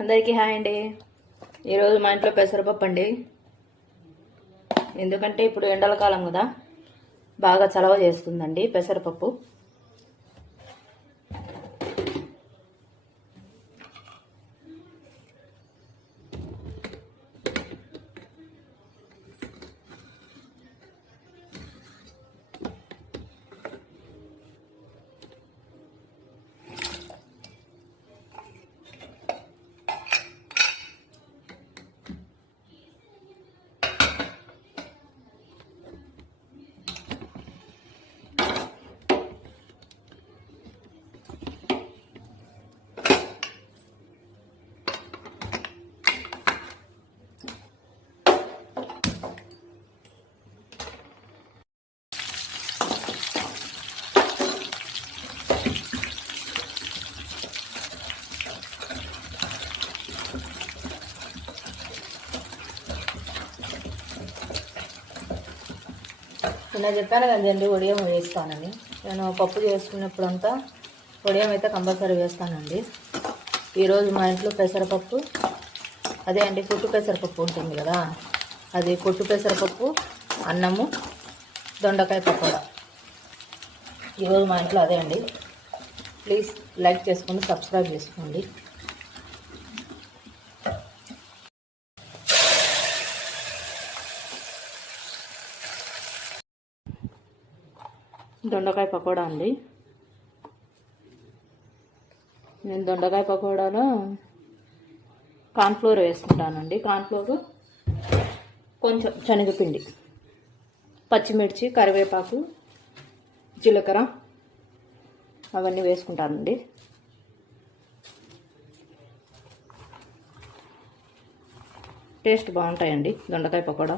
అందరికీ హాయ్ అండి. ఈరోజు మా ఇంట్లో పెసరపప్పు అండి. ఎందుకంటే ఇప్పుడు ఎండల కాలం కదా బాగా చలవ చేస్తుందండి పెసరపప్పు. నిన్న చెప్పాను కదండి ఉడియం వేస్తానని. నేను పప్పు చేసుకున్నప్పుడంతా ఉడియం అయితే కంపల్సరీ వేస్తానండి. ఈరోజు మా ఇంట్లో పెసరపప్పు అదే అండి పొట్టు పెసరపప్పు ఉంటుంది కదా అది పొట్టు పెసరపప్పు అన్నము దొండకాయ పకోడా. ఈరోజు మా ఇంట్లో అదే అండి. ప్లీజ్ లైక్ చేసుకోండి సబ్స్క్రైబ్ చేసుకోండి. దొండకాయ పకోడా అండి. నేను దొండకాయ పకోడాలో కార్న్ఫ్లోర్ వేసుకుంటానండి. కార్న్ఫ్లోర్ కొంచెం శనగపిండి పచ్చిమిర్చి కరివేపాకు జీలకర్ర అవన్నీ వేసుకుంటానండి. టేస్ట్ బాగుంటాయండి దొండకాయ పకోడా.